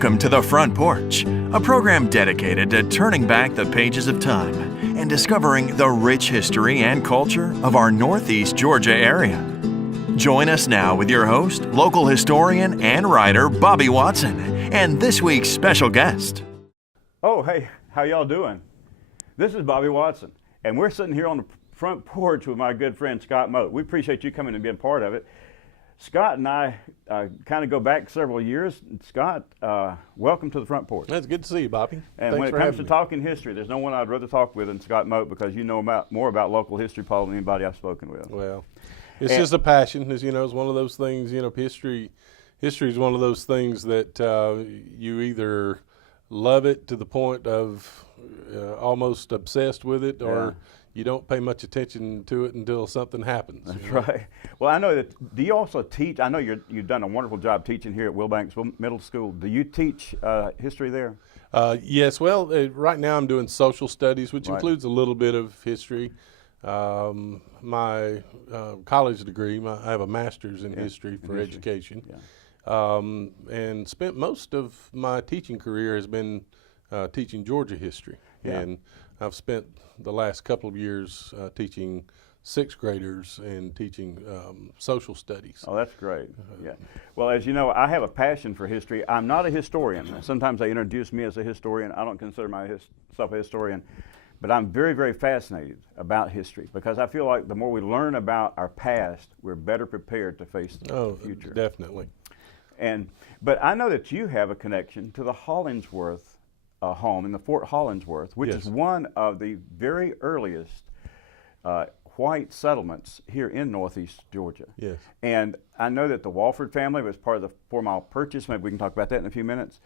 Welcome to the Front Porch, a program dedicated to turning back the pages of time and discovering the rich history and culture of our Northeast Georgia area. Join us now with your host, local historian and writer Bobby Watson, and this week's special guest. Oh, hey, how y'all doing? This is Bobby Watson, and we're sitting here on the front porch with my good friend Scott Moat. We appreciate you coming and being part of it. Scott and I kind of go back several years. Scott, welcome to the front porch. It's good to see you, Bobby. And Thanks when it for comes having to me. talking history, there's no one I'd rather talk with than Scott Moat because you know more about local history probably than anybody I've spoken with. Well, it's just a passion. As you know, it's one of those things. You know, history is one of those things that you either love it to the point of almost obsessed with it, or you don't pay much attention to it until something happens. That's right. Well, I know that. Do you also teach? I know you've done a wonderful job teaching here at Wilbanks Middle School. Do you teach history there? Yes. Well, right now I'm doing social studies, which Right. includes a little bit of history. My college degree, I have a master's in history for education, and spent most of my teaching career has been teaching Georgia history. And I've spent the last couple of years teaching sixth graders and teaching social studies. Oh, that's great. Yeah. Well, as you know, I have a passion for history. I'm not a historian. Sometimes they introduce me as a historian. I don't consider myself a historian. But I'm very, very fascinated about history because I feel like the more we learn about our past, we're better prepared to face the future. Definitely. But I know that you have a connection to the Hollingsworth home in the Fort Hollingsworth, which is one of the very earliest white settlements here in Northeast Georgia. Yes. And I know that the Walford family was part of the 4 Mile Purchase. Maybe we can talk about that in a few minutes.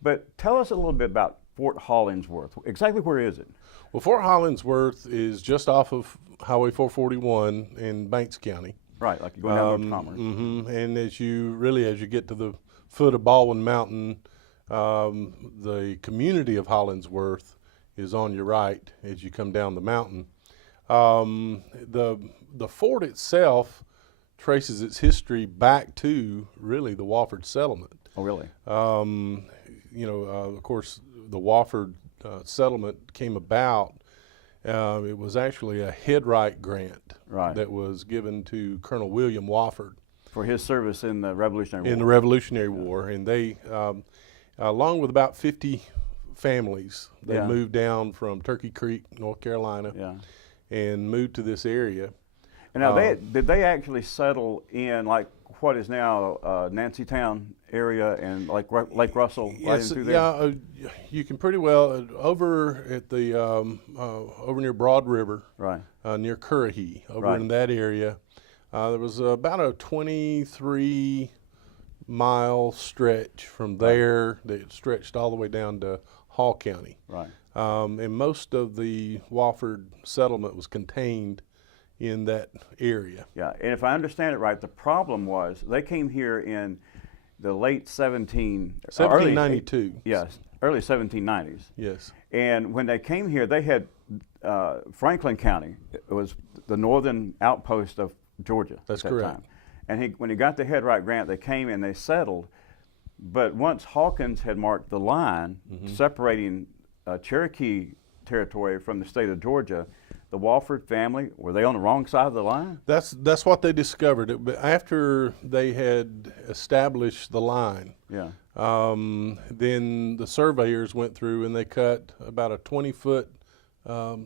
But tell us a little bit about Fort Hollingsworth. Exactly where is it? Well, Fort Hollingsworth is just off of Highway 441 in Banks County. Right, like you're going down to Commerce. And as you get to the foot of Baldwin Mountain, the community of Hollingsworth is on your right as you come down the mountain. The fort itself traces its history back to really the Wofford settlement. Oh, really? Of course, the Wofford settlement came about. It was actually a headright grant that was given to Colonel William Wofford for his service in the Revolutionary War. And they, along with about 50 families, they moved down from Turkey Creek, North Carolina, and moved to this area. And now, did they actually settle in like what is now Nancy Town area and like Lake Russell? Yes, through there? You can pretty well over at the over near Broad River, near Currahee, over in that area. There was about a 23-mile stretch from there that stretched all the way down to Hall County. Right. And most of the Wofford settlement was contained in that area. Yeah, and if I understand it right, the problem was they came here in the late 1792. Early 1790s. Yes. And when they came here, they had Franklin County. It was the northern outpost of Georgia. That's at that correct. time. And when he got the headright grant, they came and they settled. But once Hawkins had marked the line separating Cherokee territory from the state of Georgia, the Wofford family, were they on the wrong side of the line? That's what they discovered. But after they had established the line, then the surveyors went through and they cut about a 20-foot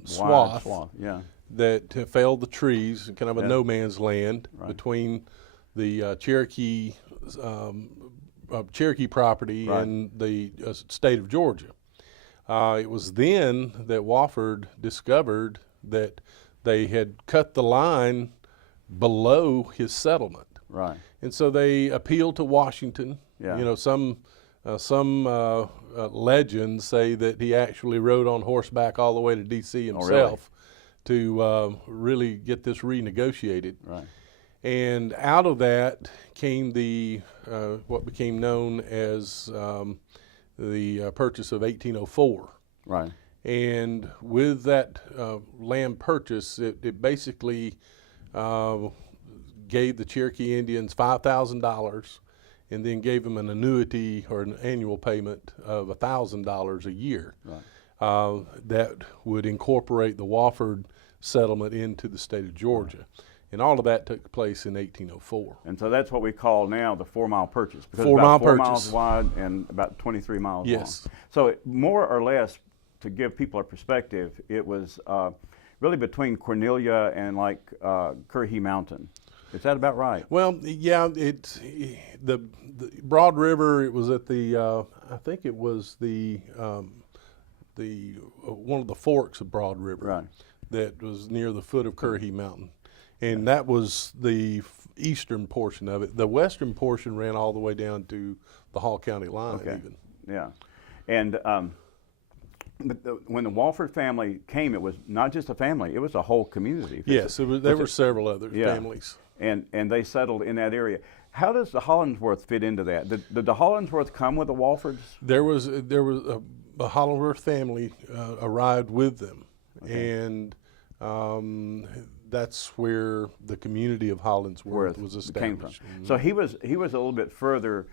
swath that felled the trees, kind of a no man's land between the Cherokee property and the state of Georgia. It was then that Wofford discovered that they had cut the line below his settlement. Right. And so they appealed to Washington. Yeah. You know, some legends say that he actually rode on horseback all the way to D.C. himself to really get this renegotiated. Right. And out of that came the what became known as the purchase of 1804. Right. And with that land purchase, it basically gave the Cherokee Indians $5,000 and then gave them an annuity or an annual payment of $1,000 a year. Right. That would incorporate the Wofford settlement into the state of Georgia. And all of that took place in 1804. And so that's what we call now the 4 mile purchase. Because 4 it's mile about 4 purchase. miles wide and about 23 miles Yes. long. So more or less, to give people a perspective, it was really between Cornelia and like Currahee Mountain. Is that about right? Well, yeah, the Broad River. It was at the I think it was the one of the forks of Broad River. Right. That was near the foot of Currahee Mountain, and that was the eastern portion of it. The western portion ran all the way down to the Hall County line. Okay. Even. Yeah, and but when the Wofford family came, it was not just a family; it was a whole community. Yes, there were several other families. And they settled in that area. How does the Hollingsworth fit into that? Did the Hollingsworth come with the Wolfords? There was a Hollingsworth family arrived with them, and that's where the community of Hollingsworth was established. Came from. So he was a little bit further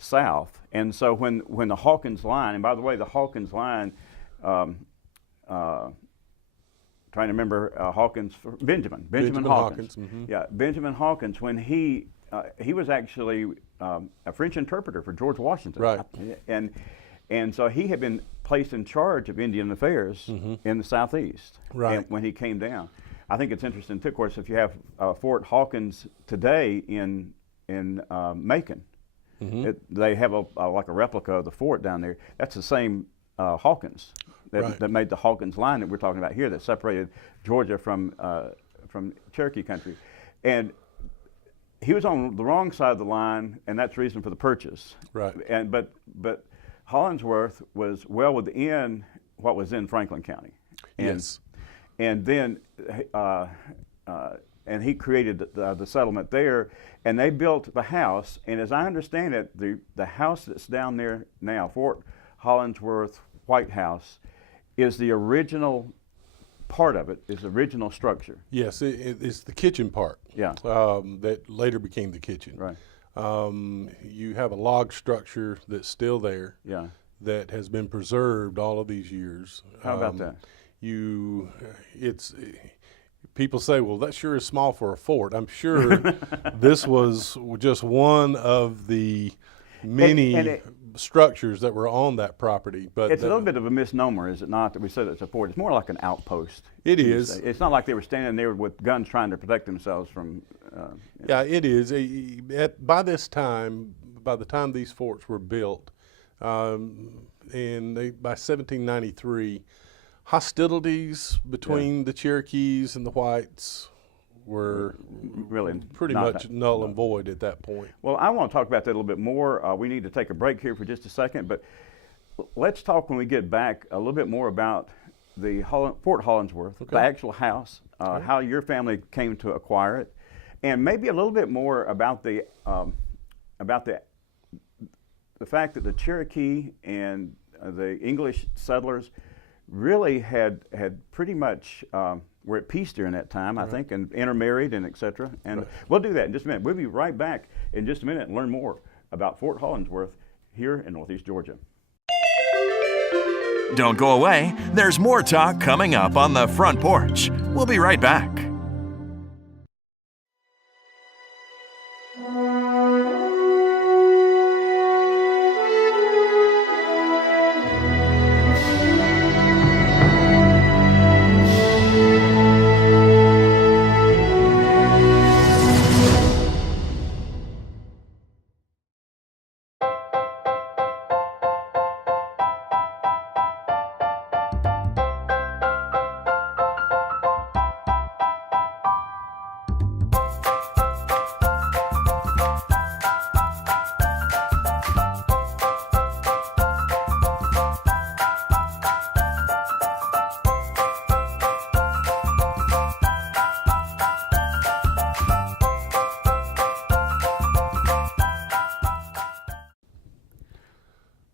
south, and so when the Hawkins line, and by the way, the Hawkins line, trying to remember Benjamin Hawkins. Mm-hmm. Yeah, Benjamin Hawkins. When he was actually a French interpreter for George Washington. Right. And so he had been placed in charge of Indian affairs in the southeast. Right. When he came down, I think it's interesting too. Of course, if you have Fort Hawkins today in Macon, they have like a replica of the fort down there. That's the same Hawkins that made the Hawkins line that we're talking about here, that separated Georgia from Cherokee country. And he was on the wrong side of the line, and that's the reason for the purchase. Right. And but Hollingsworth was well within what was in Franklin County. Yes. And then and he created the settlement there, and they built the house. And as I understand it, the house that's down there now, Fort Hollingsworth White House, is the original part of it, is the original structure. Yes, it's the kitchen part. Yeah. That later became the kitchen. Right. You have a log structure that's still there. Yeah. That has been preserved all of these years. How about that? People say, well, that sure is small for a fort. I'm sure this was just one of the many structures that were on that property. But it's a little bit of a misnomer, is it not, that we said it's a fort? It's more like an outpost. It is. It's not like they were standing there with guns trying to protect themselves from. Yeah, it is. By this time, by the time these forts were built, by 1793, hostilities between the Cherokees and the whites were really pretty much null and void at that point. Well, I want to talk about that a little bit more. We need to take a break here for just a second, but let's talk when we get back a little bit more about the Fort Hollingsworth, the actual house, how your family came to acquire it, and maybe a little bit more about the fact that the Cherokee and the English settlers really had pretty much were at peace during that time, I think, and intermarried and et cetera. And we'll do that in just a minute. We'll be right back in just a minute and learn more about Fort Hollingsworth here in Northeast Georgia. Don't go away. There's more talk coming up on the Front Porch. We'll be right back.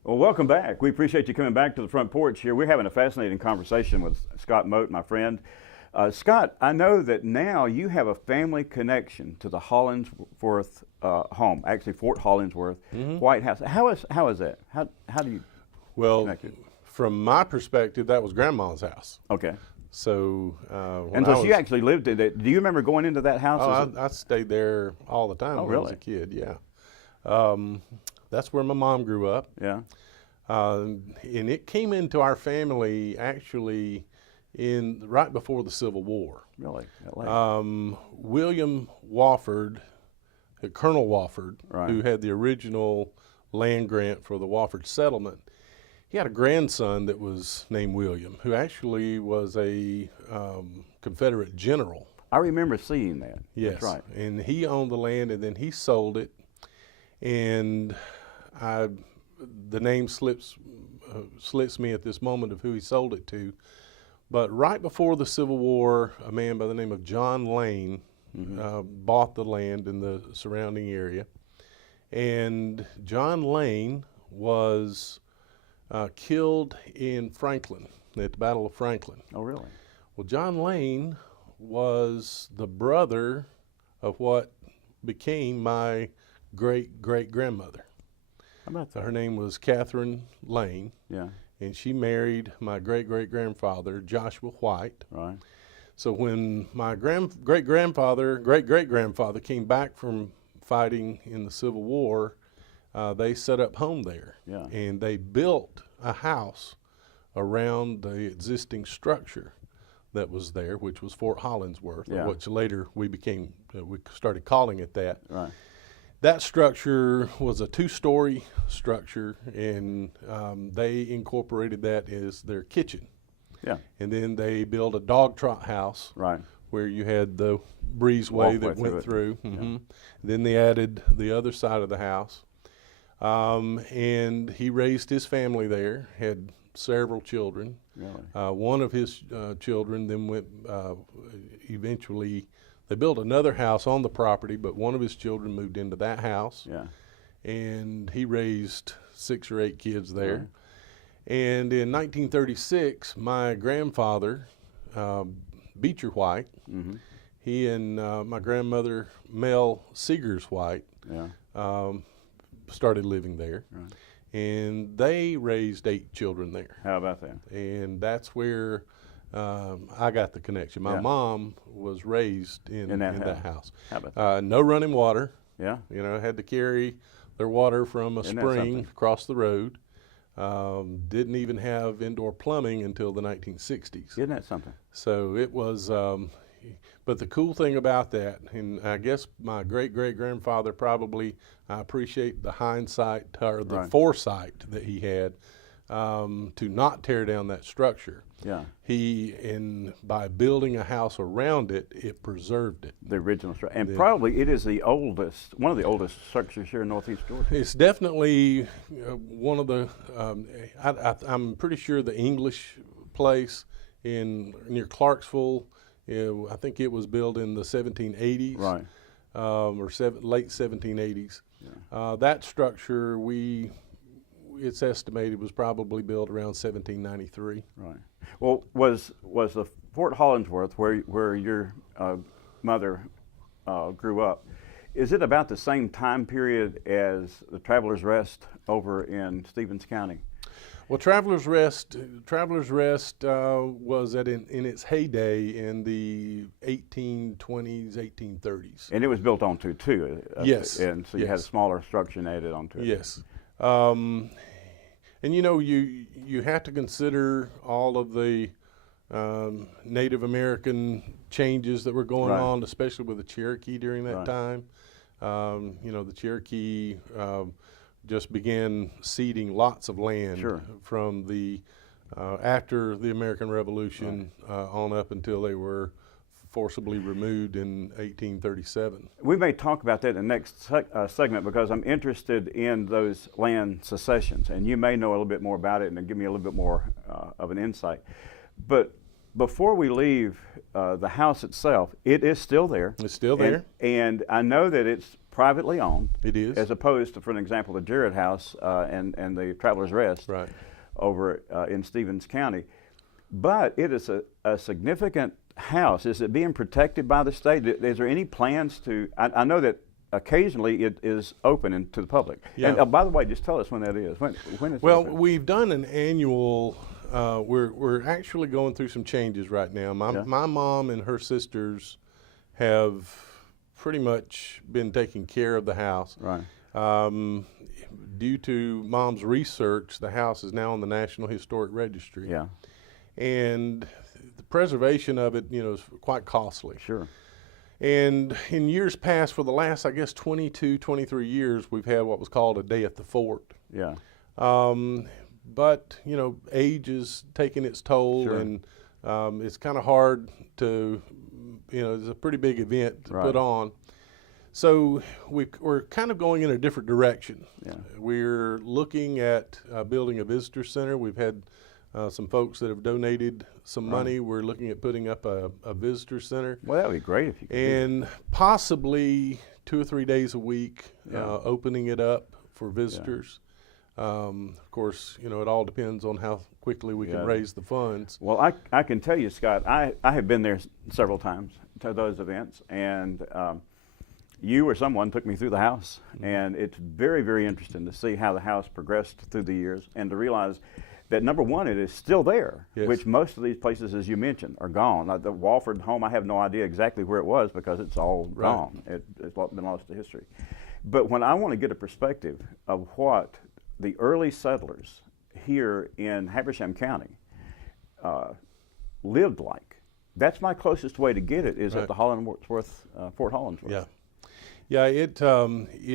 Well, welcome back. We appreciate you coming back to the Front Porch here. We're having a fascinating conversation with Scott Mote, my friend. Scott, I know that now you have a family connection to the Hollingsworth home, actually Fort Hollingsworth White House. How is that? How do you connect it? From my perspective, that was Grandma's house. Okay. So, and so she actually lived in it. Do you remember going into that house? Oh, I stayed there all the time when I was a kid, yeah. That's where my mom grew up. Yeah. And it came into our family actually right before the Civil War. Really? William Wofford, Colonel Wofford, Right. who had the original land grant for the Wofford settlement, he had a grandson that was named William, who actually was a Confederate general. I remember seeing that. Yes, That's right. And he owned the land, and then he sold it, and the name slips me at this moment of who he sold it to. But right before the Civil War, a man by the name of John Lane bought the land in the surrounding area, and John Lane was killed in Franklin, at the Battle of Franklin. Oh, really? Well, John Lane was the brother of what became my great-great-grandmother. How about that? Her name was Catherine Lane, Yeah. and she married my great-great-grandfather, Joshua White. Right. So when my great-great-grandfather came back from fighting in the Civil War, they set up home there. Yeah. And they built a house around the existing structure that was there, which was Fort Hollingsworth, Yeah. which later we started calling it that. Right. That structure was a 2-story structure, and they incorporated that as their kitchen. Yeah. And then they built a dog trot house, Right. where you had the breezeway that Walkway went through through. it. Yeah. Then they added the other side of the house. And he raised his family there, had several children. Really? One of his children then went, eventually, they built another house on the property, but one of his children moved into that house. Yeah. And he raised 6 or 8 kids there. Right. And in 1936, my grandfather, Beecher White, he and my grandmother, Mel Seegers White, Yeah. started living there. Right. And they raised 8 children there. How about that? And that's where I got the connection. My Yeah. mom was raised in that house. How about that? No running water. Yeah. Had to carry their water from a Isn't that spring something? across the road. Didn't even have indoor plumbing until the 1960s. Isn't that something? So it was, but the cool thing about that, and I guess my great-great-grandfather probably, I appreciate the hindsight or the Right. foresight that he had to not tear down that structure. Yeah. By building a house around it, it preserved it. The original structure. And probably it is one of the oldest structures here in Northeast Georgia. It's definitely one of the, I'm pretty sure the English place near Clarksville, I think it was built in the 1780s. Right. Or late 1780s. Yeah. That structure, it's estimated was probably built around 1793. Right. Well, was the Fort Hollingsworth where your mother grew up? Is it about the same time period as the Travelers Rest over in Stevens County? Well, Travelers Rest was in its heyday in the 1820s, 1830s. And it was built onto too. Yes. And so you had a smaller structure added onto it. Yes. And you have to consider all of the Native American changes that were going on, especially with the Cherokee during that time. The Cherokee just began ceding lots of land from after the American Revolution on up until they were forcibly removed in 1837. We may talk about that in the next segment because I'm interested in those land secessions, and you may know a little bit more about it and give me a little bit more of an insight. But before we leave the house itself, it is still there. It's still there. And I know that it's privately owned. It is. As opposed to, for an example, the Jarrett House and the Travelers Rest over in Stevens County. But it is a significant house, is it being protected by the state? Is there any plans to, I know that occasionally it is open to the public. Yeah. And by the way, just tell us when that is. When is it Well, open? we've done an annual, we're actually going through some changes right now. My mom and her sisters have pretty much been taking care of the house. Right. Due to Mom's research, the house is now on the National Historic Registry. Yeah. And the preservation of it, is quite costly. Sure. And in years past, for the last, I guess, 22, 23 years, we've had what was called a day at the fort. Yeah. But, age is taking its toll, Sure. and it's kind of hard to, it's a pretty big event to put on. So we're kind of going in a different direction. Yeah. We're looking at building a visitor center. We've had some folks that have donated some money. We're looking at putting up a visitor center. Well, that would be great if you could. And possibly 2 or 3 days a week, opening it up for visitors. Of course, it all depends on how quickly we can raise the funds. Well, I can tell you, Scott, I have been there several times to those events, and you or someone took me through the house, and it's very, very interesting to see how the house progressed through the years and to realize that, number one, it is still there, which most of these places, as you mentioned, are gone. The Walford home, I have no idea exactly where it was because it's all gone. It's been lost to history. But when I want to get a perspective of what the early settlers here in Habersham County lived like, that's my closest way to get it, is at the Hollingsworth, Fort Hollingsworth. Yeah. Yeah, it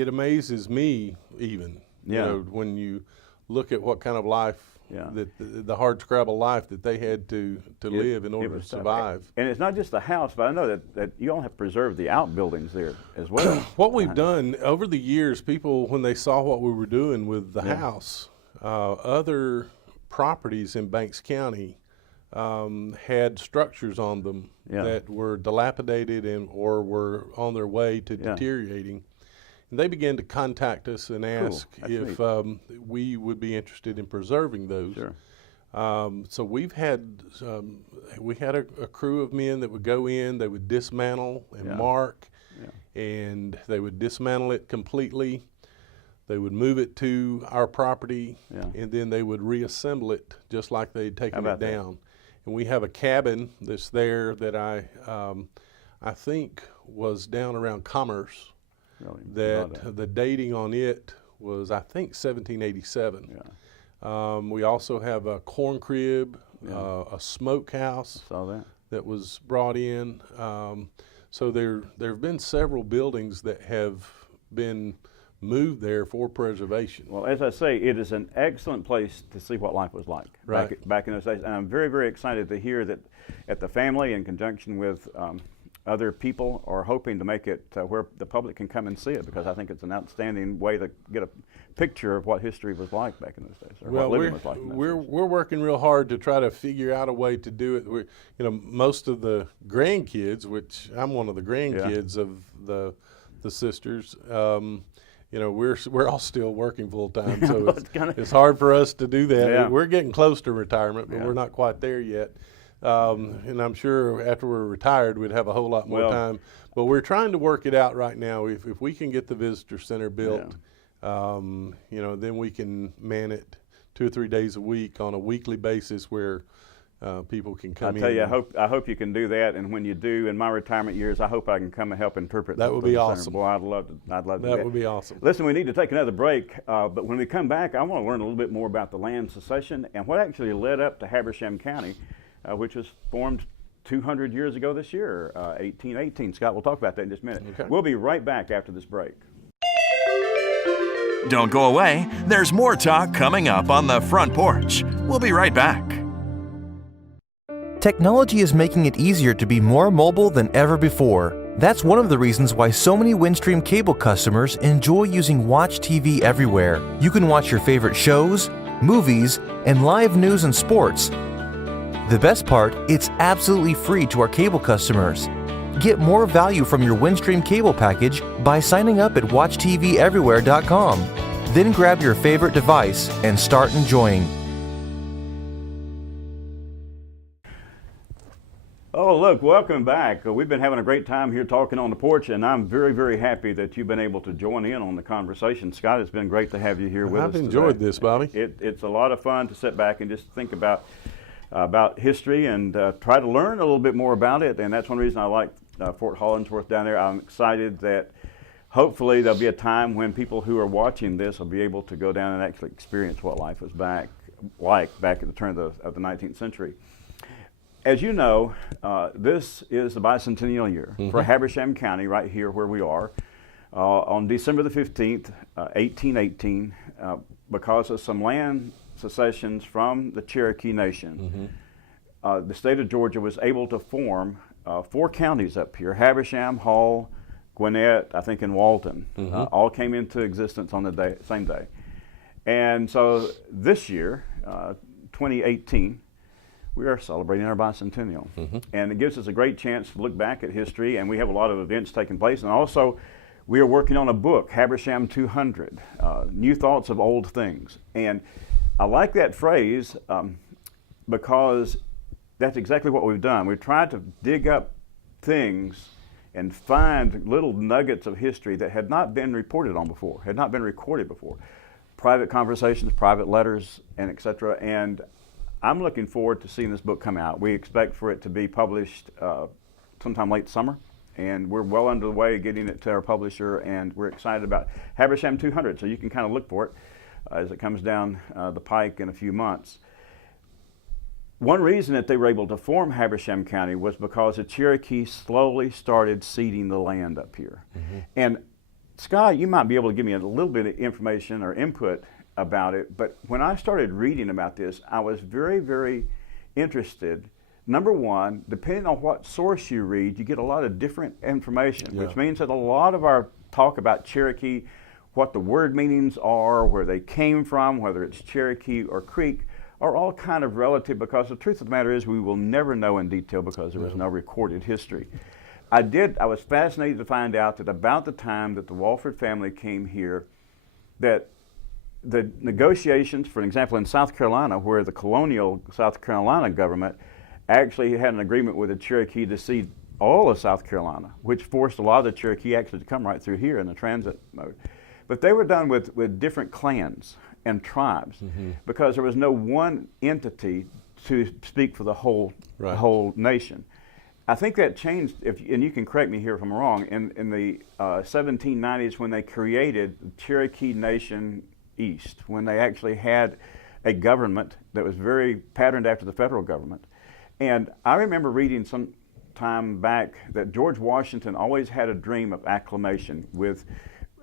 amazes me even, when you look at what kind of life, that the hard scrabble life that they had to live in order to survive. And it's not just the house, but I know that you all have preserved the outbuildings there as well. What we've done over the years, people, when they saw what we were doing with the house, other properties in Banks County had structures on them that were dilapidated or were on their way to deteriorating. And they began to contact us and ask if we would be interested in preserving those. Sure. So we've had we had a crew of men that would go in, they would dismantle and mark, and they would dismantle it completely. They would move it to our property, and then they would reassemble it just like they'd taken it down. And we have a cabin that's there that I think was down around Commerce. Really? That the dating on it was, I think, 1787. We also have a corn crib, a smokehouse that was brought in. So there have been several buildings that have been moved there for preservation. Well, as I say, it is an excellent place to see what life was like back in those days. And I'm very, very excited to hear that at the family, in conjunction with other people, are hoping to make it where the public can come and see it, because I think it's an outstanding way to get a picture of what history was like back in those days, or what living was like in those days. We're working real hard to try to figure out a way to do it. Most of the grandkids, which I'm one of the grandkids of the sisters, we're all still working full time, so it's hard for us to do that. We're getting close to retirement, but we're not quite there yet. And I'm sure after we're retired, we'd have a whole lot more time. But we're trying to work it out right now. If we can get the visitor center built, then we can man it 2 or 3 days a week on a weekly basis where people can come in. I tell you, I hope you can do that. And when you do, in my retirement years, I hope I can come and help interpret. That would be awesome. Boy, I'd love to. That would be awesome. Listen, we need to take another break, but when we come back, I want to learn a little bit more about the land succession and what actually led up to Habersham County, which was formed 200 years ago this year, 1818. Scott, we'll talk about that in just a minute. Okay. We'll be right back after this break. Don't go away. There's more talk coming up on the Front Porch. We'll be right back. Technology is making it easier to be more mobile than ever before. That's one of the reasons why so many Windstream cable customers enjoy using Watch TV everywhere. You can watch your favorite shows, movies, and live news and sports. The best part, it's absolutely free to our cable customers. Get more value from your Windstream cable package by signing up at WatchTVEverywhere.com. Then grab your favorite device and start enjoying. Oh, Well, look, welcome back. We've been having a great time here talking on the porch, and I'm very, very happy that you've been able to join in on the conversation. Scott, it's been great to have you here with us I've enjoyed today. this, Bobby. It's a lot of fun to sit back and just think about history and try to learn a little bit more about it, and that's one reason I like Fort Hollingsworth down there. I'm excited that hopefully there'll be a time when people who are watching this will be able to go down and actually experience what life was back at the turn of the 19th century. As you know, this is the bicentennial year for Habersham County right here where we are. On December the 15th, 1818, because of some land secessions from the Cherokee Nation, the state of Georgia was able to form 4 counties up here: Habersham, Hall, Gwinnett, I think, and Walton. All came into existence on the same day. And so this year, 2018, we are celebrating our bicentennial. And it gives us a great chance to look back at history, and we have a lot of events taking place. And also, we are working on a book, Habersham 200, New Thoughts of Old Things. And I like that phrase because that's exactly what we've done. We've tried to dig up things and find little nuggets of history that had not been reported on before, had not been recorded before. Private conversations, private letters, and et cetera. And I'm looking forward to seeing this book come out. We expect for it to be published sometime late summer, and we're well under the way getting it to our publisher, and we're excited about Habersham 200, so you can kind of look for it as it comes down the pike in a few months. One reason that they were able to form Habersham County was because the Cherokee slowly started ceding the land up here. And Scott, you might be able to give me a little bit of information or input about it, but when I started reading about this, I was very, very interested. Number one, depending on what source you read, you get a lot of different information, which means that a lot of our talk about Cherokee, what the word meanings are, where they came from, whether it's Cherokee or Creek, are all kind of relative, because the truth of the matter is we will never know in detail because there was no recorded history. I was fascinated to find out that about the time that the Walford family came here, that the negotiations, for example, in South Carolina, where the colonial South Carolina government actually had an agreement with the Cherokee to cede all of South Carolina, which forced a lot of the Cherokee actually to come right through here in the transit mode. But they were done with different clans and tribes because there was no one entity to speak for the whole nation. I think that changed, and you can correct me here if I'm wrong, in the 1790s when they created the Cherokee Nation East, when they actually had a government that was very patterned after the federal government. And I remember reading some time back that George Washington always had a dream of acclimation with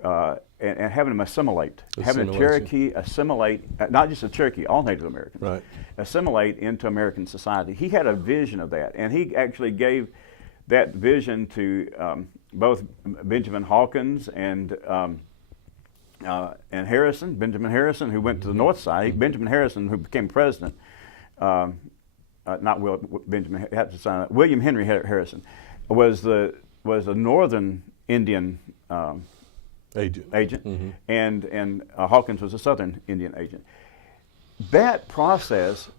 and having them assimilate, having the Cherokee assimilate, not just the Cherokee, all Native Americans, assimilate into American society. He had a vision of that, and he actually gave that vision to both Benjamin Hawkins and Harrison, Benjamin Harrison, who went to the north side, Benjamin Harrison, who became president, not Benjamin, William Henry Harrison, was the northern Indian agent, and Hawkins was a southern Indian agent. That process,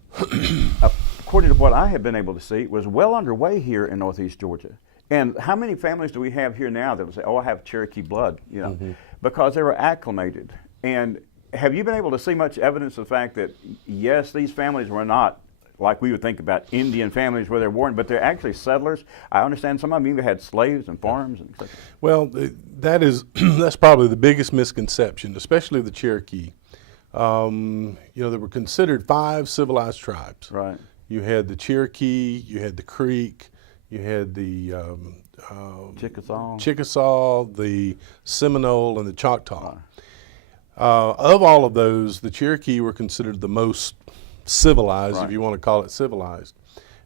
according to what I have been able to see, was well underway here in Northeast Georgia. And how many families do we have here now that will say, "Oh, I have Cherokee blood," you know, because they were acclimated? And have you been able to see much evidence of the fact that yes, these families were not like we would think about Indian families where they're born, but they're actually settlers? I understand some of them even had slaves and farms and such. Well, that's probably the biggest misconception, especially the Cherokee. You know, there were considered 5 civilized tribes. Right. You had the Cherokee, you had the Creek, you had the Chickasaw, the Seminole, and the Choctaw. Of all of those, the Cherokee were considered the most civilized, if you want to call it civilized.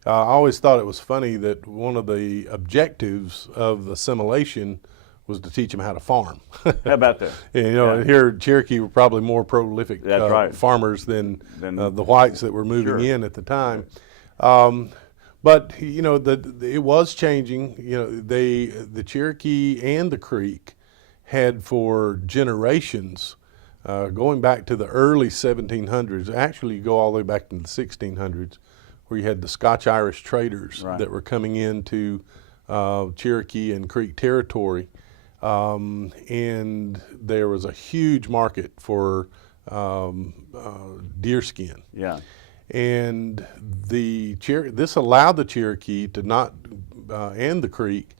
I always thought it was funny that one of the objectives of assimilation was to teach them how to farm. How about that? You know, here Cherokee were probably more prolific farmers than the whites that were moving in at the time. But you know, it was changing. You know, the Cherokee and the Creek had for generations, going back to the early 1700s. Actually, you go all the way back to the 1600s, where you had the Scotch-Irish traders Right. that were coming into Cherokee and Creek territory, and there was a huge market for deer skin. Yeah. And this allowed the Cherokee to not, and the Creek,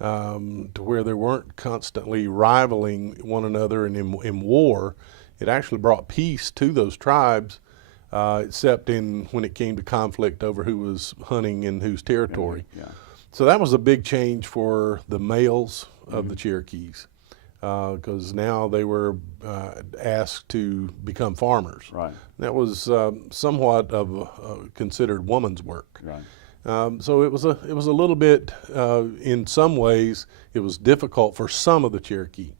to where they weren't constantly rivaling one another and in war. It actually brought peace to those tribes, except when it came to conflict over who was hunting in whose territory. Yeah. So that was a big change for the males of the Cherokees, because now they were asked to become farmers. Right. That was somewhat of considered woman's work. Right. So it was a little bit, in some ways, it was difficult for some of the Cherokee.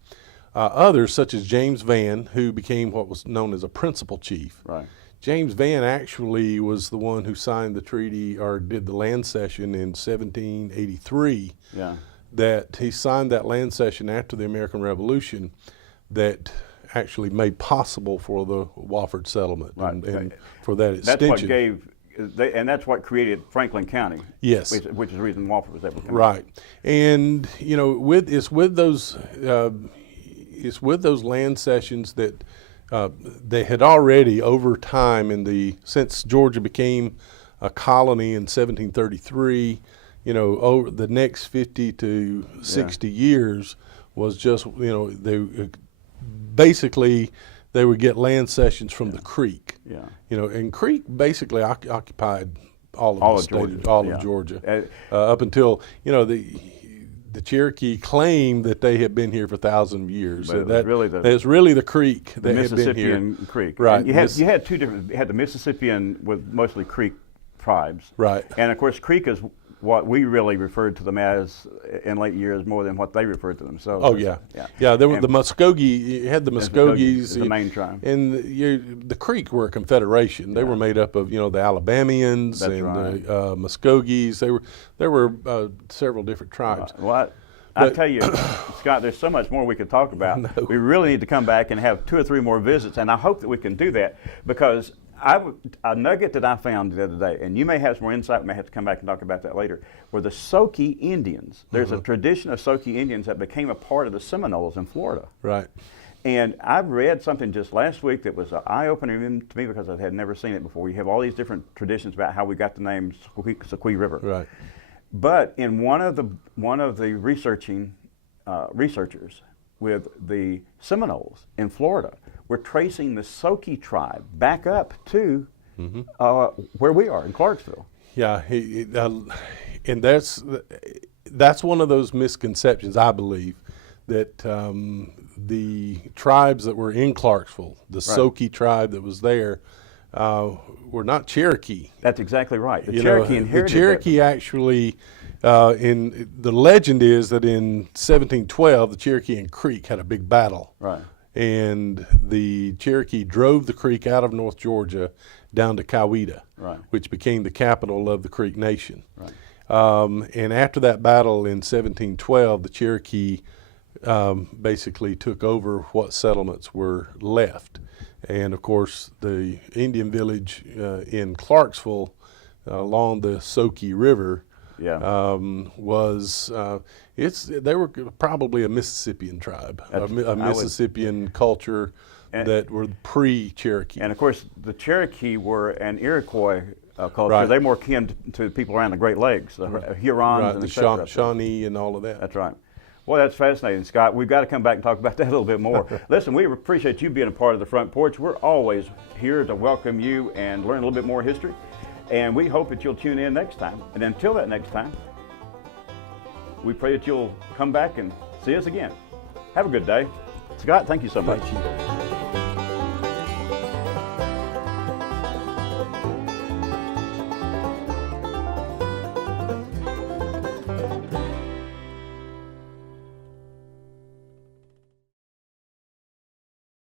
Others, such as James Vann, who became what was known as a principal chief. Right. James Vann actually was the one who signed the treaty or did the land cession in 1783. Yeah. That he signed that land cession after the American Revolution that actually made possible for the Wofford settlement and for that extension. That's what gave, and that's what created Franklin County. Yes. Which is the reason Wofford was able to come. Right. And, you know, it's with those land cessions that they had already over time since Georgia became a colony in 1733, you know, over the next 50 to 60 years was just, you know, they would get land cessions from the Creek. Yeah. You know, and Creek basically occupied all of Georgia, up until, you know, the Cherokee claimed that they had been here for thousands of years. But So it's really the Creek that had been here. Mississippian Creek. Right. And you had two different. You had the Mississippian with mostly Creek tribes. Right. And of course, Creek is what we really referred to them as in late years more than what they referred to themselves. Oh as. yeah. Yeah. There were the Muskogee. You had the Muskogees, the main tribe, and the Creek were a confederation. They were made up of, you know, the Alabamians That's and right. the Muskogees. There were several different tribes. Well, I tell you, Scott, there's so much more we could talk about. We really need to come back and have 2 or 3 more visits, and I hope that we can do that, because a nugget that I found the other day, and you may have some more insight, we may have to come back and talk about that later, were the Soke Indians. There's a tradition of Soke Indians that became a part of the Seminoles in Florida. Right. And I read something just last week that was an eye-opener to me, because I had never seen it before. We have all these different traditions about how we got the name Soquee River. Right. But in one of the researchers with the Seminoles in Florida, we're tracing the Soke tribe back up to where we are in Clarksville. Yeah, and that's one of those misconceptions, I believe, that the tribes that were in Clarksville, the Soke tribe that was there, were not Cherokee. That's exactly right. The Cherokee inherited the Cherokee actually, in the legend is that in 1712, the Cherokee and Creek had a big battle. Right. And the Cherokee drove the Creek out of North Georgia down to Coweta, right, which became the capital of the Creek Nation. Right. And after that battle in 1712, the Cherokee basically took over what settlements were left. And of course, the Indian village in Clarksville along the Soke River was they were probably a Mississippian tribe, a Mississippian culture that were pre-Cherokee. And of course, the Cherokee were an Iroquois culture. Right. They're more kin to people around the Great Lakes, the Hurons and the Shawnee and all of that. That's right. Well, that's fascinating, Scott. We've got to come back and talk about that a little bit more. Listen, we appreciate you being a part of the Front Porch. We're always here to welcome you and learn a little bit more history. And we hope that you'll tune in next time. And until that next time, we pray that you'll come back and see us again. Have a good day. Scott, thank you so much. Thank you.